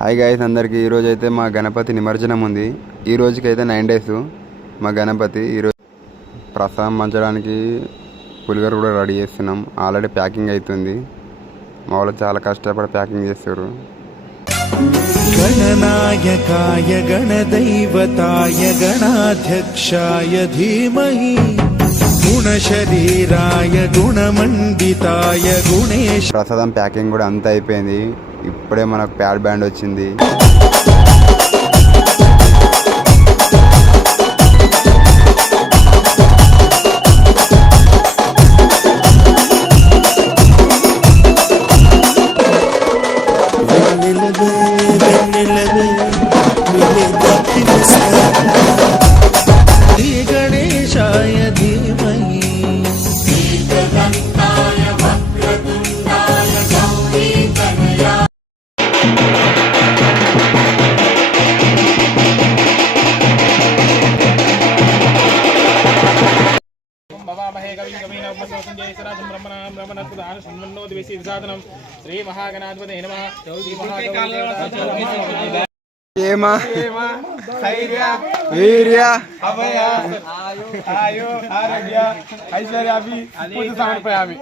Hi guys అందరికీ ఈరోజు అయితే మా గణపతి నిమజ్జనం ఉంది. ఈ రోజుకి అయితే 9 days మా గణపతి. ఈరోజు ప్రసాదం పంచడానికి పులిగోర కూడా రెడీ చేస్తున్నాం. ఆల్రెడీ ప్యాకింగ్ అవుతుంది. మా వాళ్ళు చాలా కష్టపడి ప్యాకింగ్ చేస్తారు. గణనాయకాయ గణదైవతాయ గణాధ్యక్షాయ ధీమహి గుణశరీరాయ గుణమండితాయ గుణేశ. ప్రసాదం ప్యాకింగ్ కూడా అంతా అయిపోయింది. ఇప్పుడే మనకు ప్యాడ్ బ్యాండ్ వచ్చింది. గణేశాయ ధీమహి శ్రీ మహాగణాధిపతి నమః. ఏమా వీర్య అభయ ఆయు ఆరోగ్య ఐశ్వర్యాభి సమర్పయామి.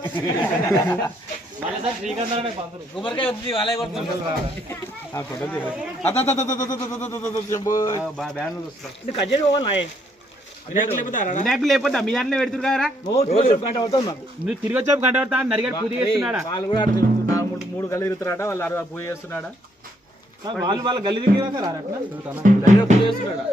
వినాయకులు లేకపోతే మీ దాంట్లో పెడుతురు కదా మీరు తిరిగి వచ్చా గంట పడతా నరిగాడు పూజ చేస్తున్నాడా? వాళ్ళు కూడా మూడు గల్లి తిరుగుతున్నాడా? వాళ్ళు పూజ చేస్తున్నాడా? వాళ్ళు వాళ్ళ గల్లి తిరిగినాక పూజ చేస్తున్నాడా?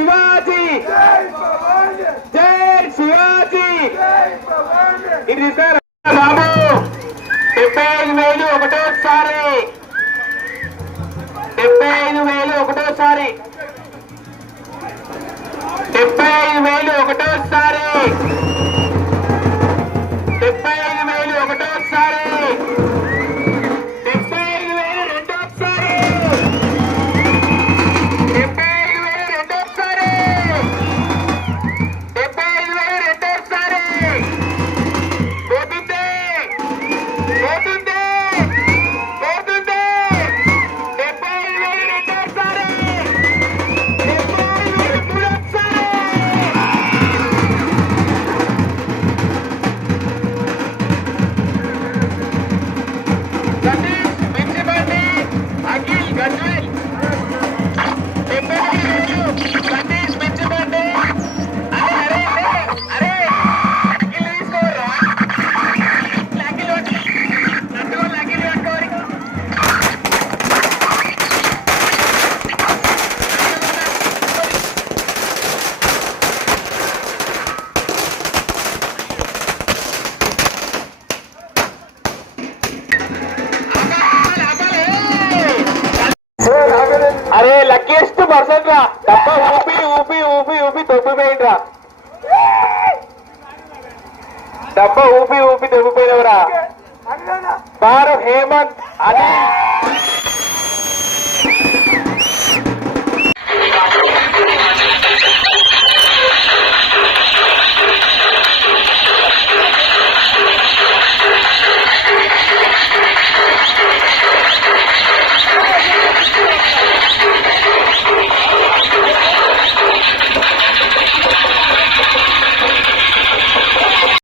శివాజీ జై శివాజీ ఇది సార్ బాబు 75,000 ఒకటోసారి 75,000 ఒకటోసారి 75,000 ఒకటోసారి 75,000 ఒకటోసారి 75,000 రెండోసారి 75,000 రెండోసారి 75,000 రెండోసారి పోతుంది పోతుంది పోతుంది 75,000 రెండోసారి 75,000 మూడోసారి సతీష్ పెంచబండి అఖిల్ గజ్వేల్ 75,000 సతీష్ పెంచబండి అరే అరే అరే అఖిల్ తీసుకోరా అఖిల్ నట్టుకోవాలి అఖిల్ పట్టుకోవాలి అరే లక్కీయెస్ట్ పర్సన్ రా డబ్బా ఊపి ఊపి ఊపి ఊపి తొప్పిపోయిండ్రా డబ్బా ఊపి ఊపి తొప్పిపోయినవరా బారు హేమంత్ అనిల్